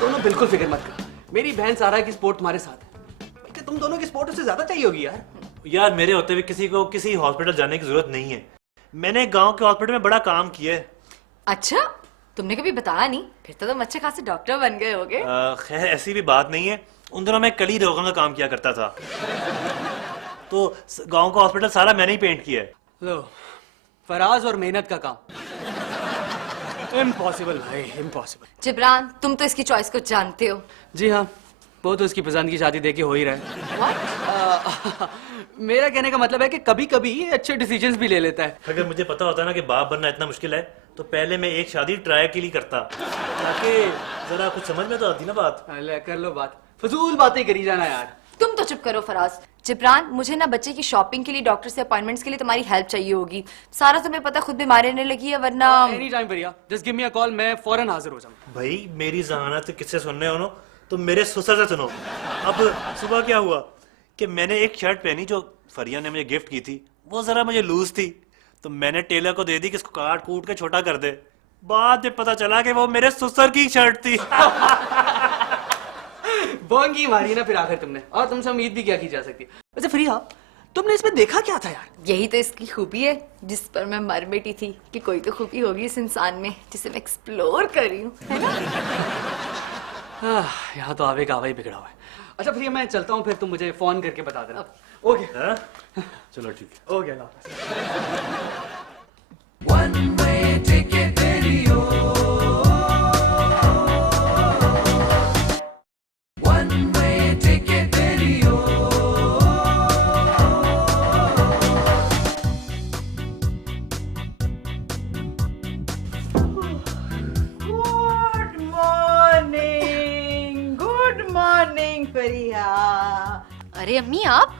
दोनों बिल्कुल फिक्र मत करो, मेरी बहन सारा की स्पोर्ट तुम्हारे साथ है। बल्कि तुम दोनों की सपोर्ट उससे ज्यादा चाहिए होगी यार। यार मेरे होते हुए किसी को किसी हॉस्पिटल जाने की जरूरत नहीं है। मैंने गांव के हॉस्पिटल में बड़ा काम किया है। अच्छा, तुमने कभी बताया नहीं, फिर तो तुम अच्छे खासे डॉक्टर बन गए होगे। खैर ऐसी भी बात नहीं है। उन दिनों मैं कली रोगों का काम किया करता था। तो गांव का हॉस्पिटल सारा मैंने ही पेंट किया है। लो, फराज और मेहनत का काम इम्पॉसिबल भाई, इम्पॉसिबल। जिब्रान, तुम तो इसकी चॉइस को जानते हो। जी हाँ, वो तो उसकी पसंद की शादी देके हो ही रहा है। मेरा कहने का मतलब है कि कभी कभी ये अच्छे डिसीजंस भी ले लेता है। अगर मुझे पता होता ना कि बाप बनना इतना मुश्किल है तो पहले मैं एक शादी ट्राई के लिए करता, ताकि जरा कुछ समझ में तो आती ना बात। अरे कर लो बात, फजूल बातें करी जाना यार। तुम तो चुप करो फराज। जिब्रान, मुझे ना बच्चे की शॉपिंग के लिए, डॉक्टर से अपॉइंटमेंट्स के लिए तुम्हारी हेल्प चाहिए होगी। सारा तुम्हें पता खुद बीमार रहने लगी है, वरना एनी टाइम भैया, just give me a call, मैं फौरन हाजिर हो जाऊंगा। भाई मेरी जहानत किससे सुनने हो तो मेरे ससुर से सुनो। अब सुबह क्या हुआ कि मैंने एक शर्ट पहनी जो फरिया ने मुझे गिफ्ट की थी, वो जरा मुझे लूज थी, तो मैंने टेलर को दे दी कि इसको काट कूट के छोटा कर दे। बाद में पता चला कि वो मेरे ससुर की शर्ट थी। बोंगी मारी ना फिर आखिर तुमने, और तुमसे उम्मीद भी क्या की जा सकती है। वैसे फरिया, तुमने इसमें देखा क्या था यार? यही तो इसकी खूबी है जिस पर मैं मर बैठी थी कि कोई तो खूबी होगी इस इंसान में जिसे मैं एक्सप्लोर कर रही हूँ, है ना? यहाँ तो आवे का आवा ही बिगड़ा हुआ है। अच्छा भैया, मैं चलता हूँ, फिर तुम मुझे फोन करके बता देना। ओके चलो ठीक है। ओके, अल्लाह हाफ़िज़। गुड मॉर्निंग फरिया। अरे अम्मी, आप?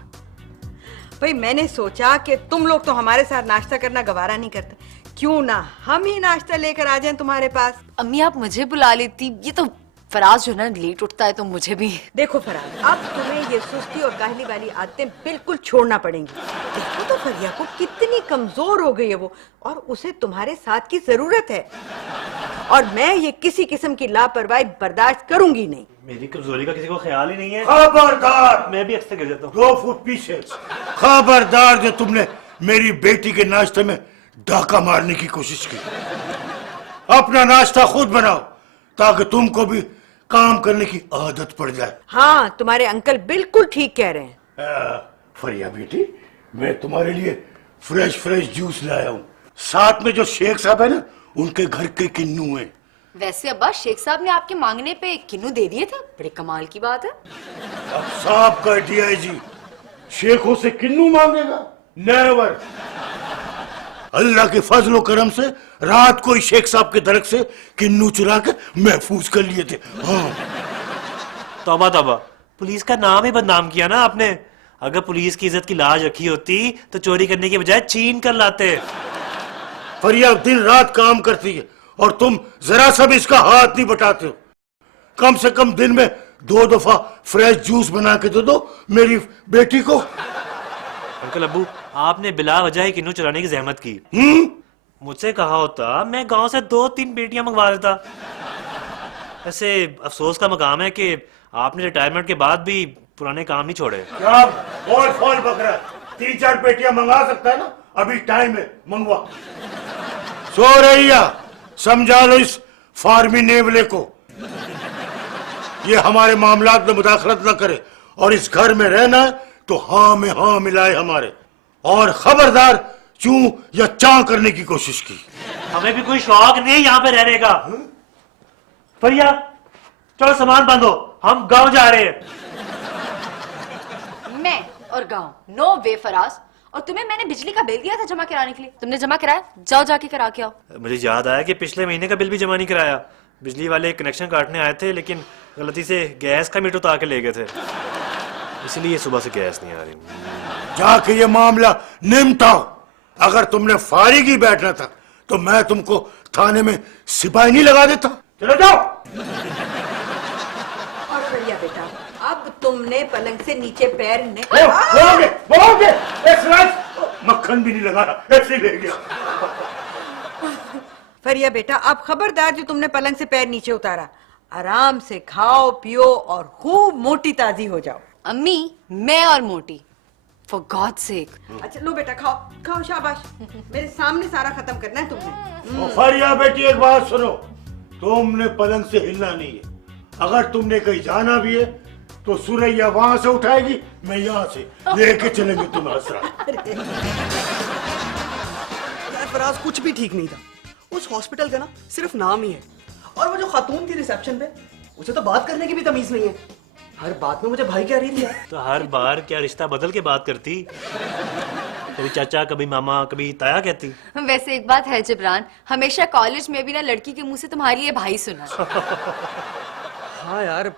भाई मैंने सोचा कि तुम लोग तो हमारे साथ नाश्ता करना गवारा नहीं करते, क्यों ना हम ही नाश्ता लेकर आ जाएं तुम्हारे पास। अम्मी, आप मुझे बुला लेती। ये तो फराज जो है ना लेट उठता है, तो मुझे भी। देखो फराज, अब तुम्हें ये सुस्ती और काहली वाली आदतें बिल्कुल छोड़ना पड़ेंगी। देखो तो फरिया को कितनी कमजोर हो गई है वो, और उसे तुम्हारे साथ की जरूरत है, और मैं ये किसी किस्म की लापरवाही बर्दाश्त करूंगी नहीं। मेरी कमजोरी का किसी को ख्याल ही नहीं है। खबरदार, मैं भी अक्सर गिर जाता हूँ। 2 फुट पीछे। खबरदार जो तुमने मेरी बेटी के नाश्ते में डाका मारने की कोशिश की। अपना नाश्ता खुद बनाओ ताकि तुमको भी काम करने की आदत पड़ जाए। हाँ, तुम्हारे अंकल बिल्कुल ठीक कह रहे हैं। फरिया बेटी, मैं तुम्हारे लिए फ्रेश जूस लाया हूँ। साथ में जो शेख साहब है ना, उनके घर के किन्नू हैं। वैसे अब्बा, शेख साहब ने आपके मांगने पे किन्नू दे दिए थे, बड़े कमाल की बात है। अब साहब का डीआईजी शेखों से किन्नू मांगेगा? नेवर। अल्लाह के फजलो करम से रात को ही शेख साहब के दरख्त से किन्नू चुरा के महफूज कर लिए थे। हाँ। तौबा तौबा, पुलिस का नाम ही बदनाम किया ना आपने। अगर पुलिस की इज्जत की लाज रखी होती तो चोरी करने की बजाय छीन कर लाते। फरिया दिन रात काम करती है और तुम जरा सा भी इसका हाथ नहीं बटाते हो। कम से कम दिन में 2 दफा फ्रेश जूस बना के दे दो मेरी बेटी को। अंकल अब्बू, आपने बिला वजह ही किन्नू चुराने की जहमत की। मुझसे कहा होता मैं गांव से 2-3 बेटियां मंगवा देता। ऐसे अफसोस का मकाम है कि आपने रिटायरमेंट के बाद भी पुराने काम नहीं छोड़े। क्या फॉल फॉल बक रहा है? 3-4 पेटियां मंगा सकता है ना, अभी टाइम है, मंगवा। सो रैया, समझा लो इस फार्मी नेवले को, ये हमारे मामलात में मुदाखलत न करे, और इस घर में रहना है तो हाँ में हाँ मिलाए हमारे, और खबरदार चूं या चां करने की कोशिश की। हमें भी कोई शौक नहीं है यहाँ पे रहने का। भैया चलो सामान बांधो, हम गांव जा रहे हैं। मैं और गांव? नो वे फराज। और तुम्हें मैंने बिजली का बिल दिया था जमा कराने के लिए, तुमने जमा कराया? जाओ जाके करा के आओ। मुझे याद आया कि पिछले महीने का बिल भी जमा नहीं कराया। बिजली वाले कनेक्शन काटने आए थे, लेकिन गलती से गैस का मीटर उतार के ले गए थे, इसलिए सुबह से गैस नहीं आ रही। जाके ये मामला निपटाओ। अगर तुमने फारिग ही बैठना था तो मैं तुमको थाने में सिपाही नहीं लगा देता। चलो जाओ। और फरिया बेटा, अब तुमने पलंग से नीचे पैर नहीं। बोलोगे मक्खन भी नहीं लगा रहा, ऐसे ही ले गया। फरिया बेटा, अब खबरदार जो तुमने पलंग से पैर नीचे उतारा, आराम से खाओ पियो और खूब मोटी ताजी हो जाओ। अम्मी, मैं और मोटी, फॉर गॉड सेक। अच्छा लो बेटा, खाओ खाओ, शाबाश। मेरे सामने सारा खत्म करना है तुमने। तो फरिया बेटी एक बात सुनो, तुमने पलंग से हिलना नहीं है। अगर तुमने कहीं जाना भी है तो सुरैया वहां से उठाएगी, मैं यहाँ से लेके चलेंगे तुम्हें असरा। यार फराज, कुछ भी ठीक नहीं था। उस हॉस्पिटल का ना सिर्फ नाम ही है, और वो जो खातून थी रिसेप्शन पे, उसे तो बात करने की भी तमीज नहीं है। हर बात में मुझे भाई कह रही थी यार। तो हर बार क्या रिश्ता बदल के बात करती? कभी चाचा, कभी मामा, कभी ताया कहती। वैसे एक बात है जिब्रान, हमेशा कॉलेज में भी ना लड़की के मुंह से तुम्हारे लिए भाई सुना। हाँ यार,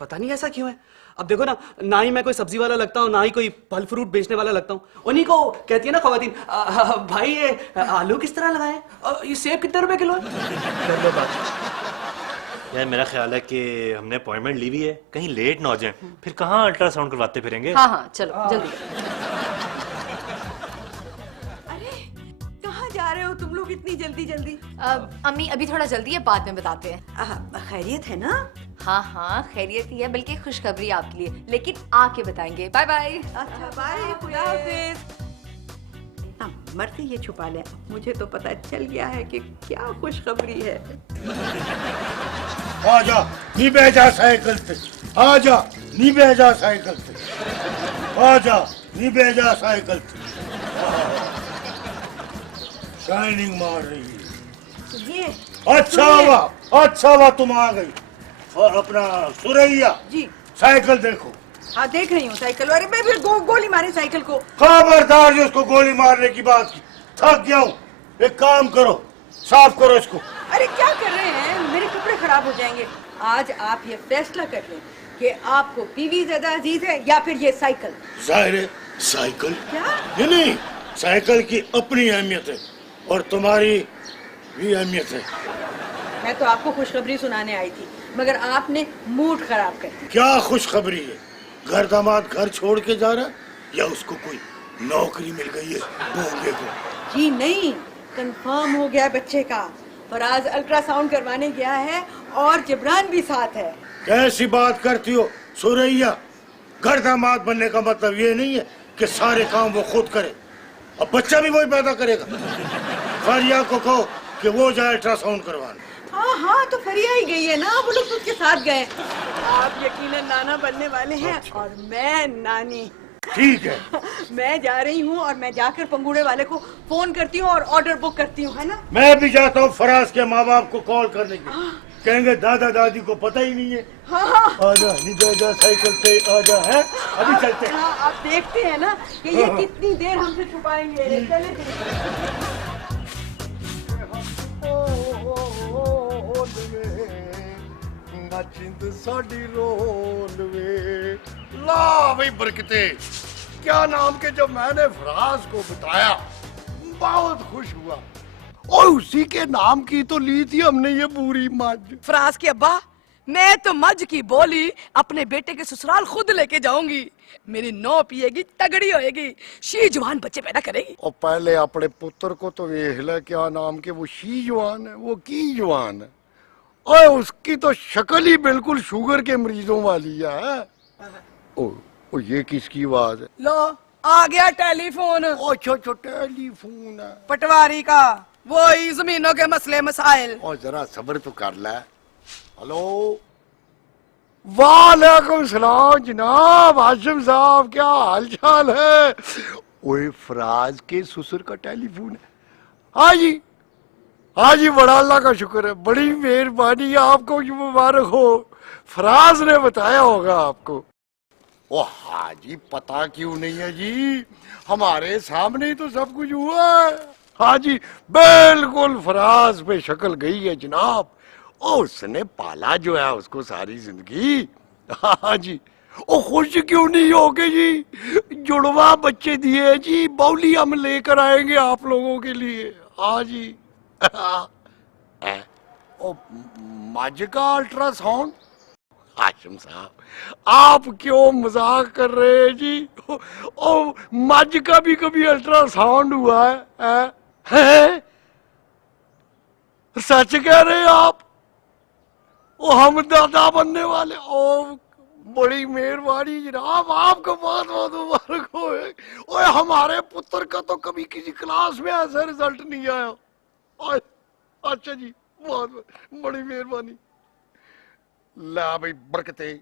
पता नहीं ऐसा क्यों है। अब देखो ना ही मैं कोई सब्जी वाला लगता हूँ, ना ही कोई फल फ्रूट बेचने वाला लगता हूँ। उन्हीं को कहती है ना खवातीन, भाई ये आलू किस तरह लगाए, ये सेब कितने रुपए किलो है। कर लो बात। यार मेरा ख्याल है कि हमने अपॉइंटमेंट ली हुई है, कहीं लेट ना हो जाए, फिर कहाँ अल्ट्रासाउंड करवाते फिरेंगे। हाँ हाँ, चलो जल्दी। कहाँ जा रहे हो तुम लोग इतनी जल्दी जल्दी? अम्मी अभी थोड़ा जल्दी है, बाद में बताते हैं। खैरियत है ना? हाँ हाँ खैरियत ही है, बल्कि खुशखबरी आपके लिए, लेकिन आके बताएंगे। Bye bye. अच्छा बाय, खुदा हाफिज। मरते ये छुपा ले, मुझे तो पता चल गया है कि क्या खुशखबरी है। आजा नी बह जा साइकिल से, आजा नी बह जा साइकिल से, आजा नी बह जा साइकिल से। शाइनिंग मार रही है। ये अच्छा हुआ तुम आ गई। और अपना सुरैया जी, साइकिल देखो। हाँ देख रही हूँ साइकिल। अरे मैं फिर गोली मारी साइकिल को। खबरदार जो उसको गोली मारने की बात की, थक गया हूँ। एक काम करो, साफ करो इसको। अरे क्या कर रहे हैं, मेरे कपड़े खराब हो जाएंगे। आज आप ये फैसला कर लें कि आपको बीवी ज्यादा अजीज है या फिर ये साइकिल। जाहिर है साइकिल। क्या? ये नहीं, साइकिल की अपनी अहमियत है और तुम्हारी भी अहमियत है। मैं तो आपको खुशखबरी सुनाने आई थी, मगर आपने मूड खराब कर दिया। क्या खुशखबरी है? घर दामाद घर छोड़ के जा रहा है या उसको कोई नौकरी मिल गई है बोंगे को? जी नहीं, कंफर्म हो गया बच्चे का। फराज अल्ट्रासाउंड करवाने गया है और जिब्रान भी साथ है। कैसी बात करती हो सुरैया? घर दामाद बनने का मतलब ये नहीं है कि सारे काम वो खुद करे, अब बच्चा भी वही पैदा करेगा। फरिया को कहो कि वो जाए अल्ट्रासाउंड करवाने। हाँ तो फरिया ही गई है ना, वो लोग तो उसके साथ गए। आप यकीनन नाना बनने वाले हैं और मैं नानी। ठीक है। मैं जा रही हूँ और मैं जाकर पंगूड़े वाले को फोन करती हूँ और ऑर्डर बुक करती हूँ, है ना? मैं भी जाता हूँ फराज के माँ बाप को कॉल करने के, कहेंगे दादा दादी को पता ही नहीं है। हाँ आजा निजा साइकिल पे आजा, है अभी चलते हैं। हाँ, आप देखते हैं ना कि ये कितनी देर हमसे छुपाएंगे। चले नचिंद साडी रोल वे। ला भाई बरकते, क्या नाम के जब मैंने फराज को बताया बहुत खुश हुआ, और उसी के नाम की तो ली थी हमने ये पूरी मझ। फराज के अब्बा, मैं तो मझ की बोली अपने बेटे के ससुराल खुद लेके जाऊंगी। मेरी नौ पिएगी, तगड़ी होएगी, शी जवान बच्चे पैदा करेगी। और पहले अपने पुत्र को तो देख ले, क्या नाम के वो शी जवान है, वो की जवान है, और उसकी तो शक्ल ही बिल्कुल शुगर के मरीजों वाली है। ओ ये किसकी आवाज है? लो आ गया टेलीफोन। अच्छा टेलीफोन है, पटवारी का, वही जमीनों के मसले मसाइल। और जरा सब्र तो कर ले। हेलो, वालेकुम सलाम जनाब हाशिम साहब, क्या हाल चाल है? ओए फराज के ससुर का टेलीफोन है। हाँ जी बड़ा अल्लाह का शुक्र है, बड़ी मेहरबानी है, आपको मुबारक हो। फराज ने बताया होगा आपको। ओ हाँ जी, पता क्यों नहीं है जी, हमारे सामने ही तो सब कुछ हुआ है। हाँ जी बिल्कुल, फराज पे शक्ल गई है जनाब, और उसने पाला जो है उसको सारी जिंदगी। हाँ जी, ओ खुश क्यों नहीं होगे जी, जुड़वा बच्चे दिए जी, बौली हम लेकर आएंगे आप लोगों के लिए। हाँ जी। ओ मझ का अल्ट्रासाउंड? हाशिम साहब आप क्यों मजाक कर रहे हैं जी? ओ मझ का भी कभी अल्ट्रासाउंड हुआ है? सच कह रहे हैं आप? ओ हम दादा बनने वाले। ओ बड़ी मेहरबानी जनाब, आपको बहुत बहुत मुबारक हो। ओए हमारे पुत्र का तो कभी किसी क्लास में ऐसा रिजल्ट नहीं आया। ओए, अच्छा जी, बहुत बड़ी मेहरबानी। ला भाई बरकते,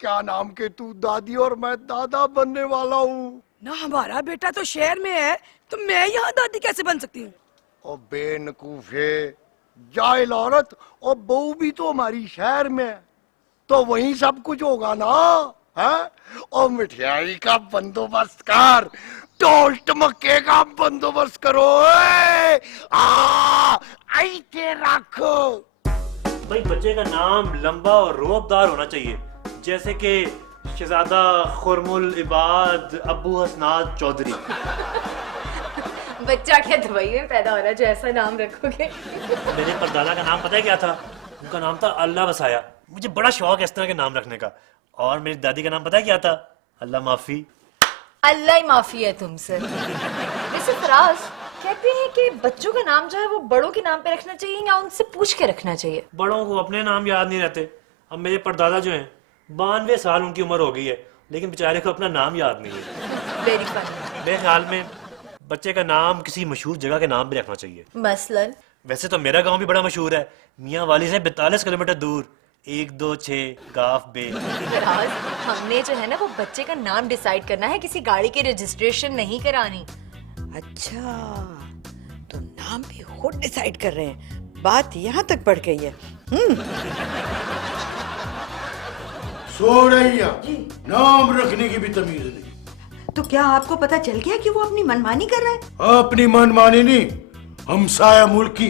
क्या नाम के तू दादी और मैं दादा बनने वाला हूँ। ना हमारा बेटा तो शहर में है, तो मैं यहाँ दादी कैसे बन सकती हूँ? ओ बेनकूफे, जाहिल औरत, और बहू भी तो हमारी शहर में है, तो वहीं सब कुछ होगा ना। है और मिठाई का बंदोबस्त कर, ढोल टमके का बंदोबस्त करो। ऐसे रखो। भाई बच्चे का नाम लंबा और रोबदार होना चाहिए, जैसे कि शहजादा खुरमुल इबाद अबू हसनाद चौधरी। बच्चा क्या दुबई में पैदा हो रहा है जो ऐसा नाम रखोगे? मेरे परदादा का नाम पता है क्या था? उनका नाम था अल्लाह बसाया। मुझे बड़ा शौक है इस तरह के नाम रखने का। और मेरी दादी का नाम पता है क्या था? अल्लाह माफी। अल्लाह ही माफी है तुमसे। वैसे फराज, कहते हैं कि बच्चों का नाम जो है वो बड़ों के नाम पे रखना चाहिए या उनसे पूछ के रखना चाहिए? बड़ों को अपने नाम याद नहीं रहते। अब मेरे परदादा जो हैं 92 साल उनकी उम्र हो गई है, लेकिन बेचारे को अपना नाम याद नहीं है। Very funny. मेरे ख्याल में बच्चे का नाम किसी मशहूर जगह के नाम पे रखना चाहिए। मसलन वैसे तो मेरा गांव भी बड़ा मशहूर है, मियाँ वाली से 42 किलोमीटर दूर, 126 गाफ बे। फराज, हमने जो है ना वो बच्चे का नाम डिसाइड करना है, किसी गाड़ी की रजिस्ट्रेशन नहीं करानी। अच्छा, तो नाम भी खुद डिसाइड कर रहे हैं। बात यहाँ तक बढ़ गई है। सोरैया, नाम रखने की भी तमीज नहीं। तो क्या आपको पता चल गया कि वो अपनी मनमानी कर रहे हैं? अपनी मनमानी नहीं, हमसाया मुल्क की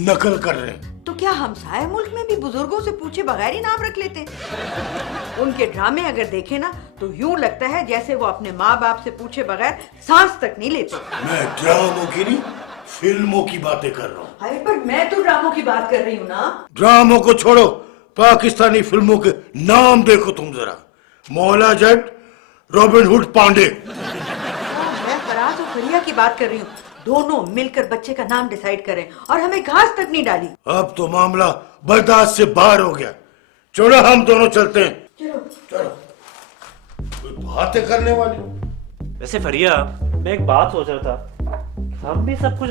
नकल कर रहे हैं। तो क्या हमसाया मुल्क में भी बुजुर्गों से पूछे बगैर ही नाम रख लेते हैं? उनके ड्रामे अगर देखे ना तो यूं लगता है जैसे वो अपने माँ बाप से पूछे बगैर सांस तक नहीं लेते। मैं ड्रामों की नहीं, फिल्मों की बातें कर रहा हूँ। अरे पर मैं तो ड्रामों की बात कर रही हूँ ना। ड्रामों को छोड़ो, पाकिस्तानी फिल्मों के नाम देखो तुम जरा। Maula Jatt, robin hood Pandey. मैं फराज और फरिया की बात कर रही हूँ। दोनों मिलकर बच्चे का नाम डिसाइड करें और हमें घास तक नहीं डाली। अब तो मामला बर्दाश्त से बाहर हो गया। चलो हम दोनों चलते हैं। चलो। कोई बातें करने वाली। वैसे फरिया, मैं एक बात सोच रहा था, हम भी सब कुछ